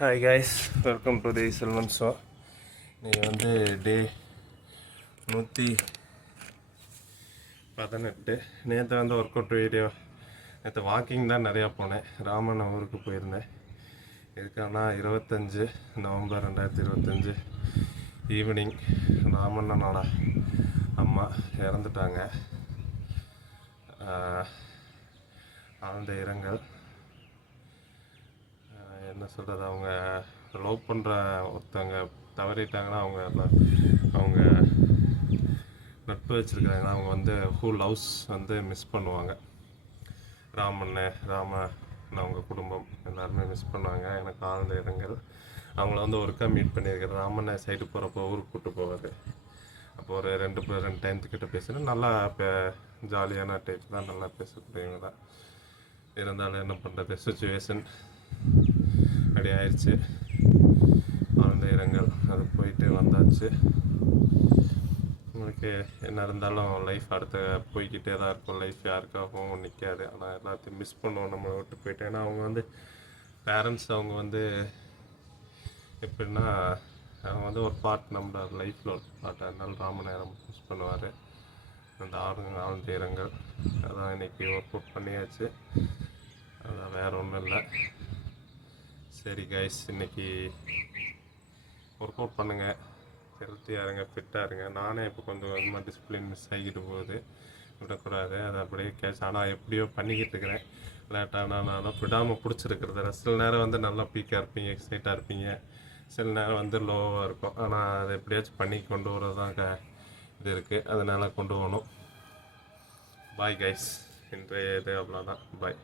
Hi guys, welcome to the Selvan show. நீங்கள் வந்து டே 118. நேற்று வந்து ஒர்க் அவுட் வீடியோ, நேற்று வாக்கிங் தான் நிறையா போனேன். ராமன் ஊருக்கு போயிருந்தேன். இதுக்கான 25 நவம்பர் 2025 ஈவினிங் ராமண்ணனோட அம்மா இறந்துட்டாங்க. ஆழ்ந்த இரங்கல். என்ன சொல்கிறது, அவங்க லவ் பண்ணுற ஒருத்தவங்க தவறிட்டாங்கன்னா அவங்க நட்பு வச்சுருக்காங்கன்னா அவங்க வந்து ஹூல் ஹவுஸ் வந்து மிஸ் பண்ணுவாங்க. அவங்க குடும்பம் எல்லாருமே மிஸ் பண்ணுவாங்க. எனக்கு ஆழ்ந்த இரங்கல். அவங்கள வந்து ஒருக்கா மீட் பண்ணியிருக்கிறேன். ராமனை சைடு போகிறப்போ ஊருக்கு கூப்பிட்டு போவார். அப்போ ஒரு ரெண்டு டைம்த்து கிட்ட பேசுகிறேன். நல்லா ஜாலியான டைப் தான், நல்லா பேசக்கூடியவங்க தான். இருந்தாலும் என்ன பண்ணுறது, சுச்சுவேஷன் அப்படி ஆயிடுச்சு. ஆழ்ந்த இரங்கல். அது போயிட்டு வந்தாச்சு. உங்களுக்கு என்ன இருந்தாலும் லைஃப் அடுத்த போய்கிட்டே தான் இருக்கும். லைஃப் யாருக்காகவும் நிற்காது. ஆனால் எல்லாத்தையும் மிஸ் பண்ணுவோம் நம்ம விட்டு போயிட்டு. ஏன்னா அவங்க வந்து பேரண்ட்ஸ், அவங்க வந்து எப்படின்னா அவங்க வந்து ஒரு பார்ட், நம்மளோட லைஃப்பில் ஒரு பார்ட். அதனால ராமநேரம் மிஸ் பண்ணுவார். அந்த ஆழ்ந்த இரங்கல். அதான் இன்றைக்கி ஒர்க் அவுட் பண்ணியாச்சு. அதான் வேறு ஒன்றும் இல்லை. சரி கைஸ், இன்றைக்கி ஒர்க் அவுட் பண்ணுங்கள், ஹெல்த்தியாக இருங்க, ஃபிட்டாக இருங்க. நானே இப்போ கொஞ்சம் கொஞ்சமாக டிசிப்ளின் மிஸ் ஆகிட்டு போகுது, விடக்கூடாது. அதை அப்படியே ஆனால் எப்படியோ பண்ணிக்கிட்டு இருக்கிறேன். லேட்டானாலும் விடாமல் பிடிச்சிருக்கிறது. சில நேரம் வந்து நல்லா பீக்காக இருப்பீங்க, எக்ஸைட்டாக இருப்பீங்க, சில நேரம் வந்து லோவாக இருக்கும். ஆனால் அதை எப்படியாச்சும் பண்ணி கொண்டு வரதான் இது இருக்குது. அதனால் கொண்டு போகணும். பாய் கைஸ், இன்றைய இது அவ்வளோதான். பாய்.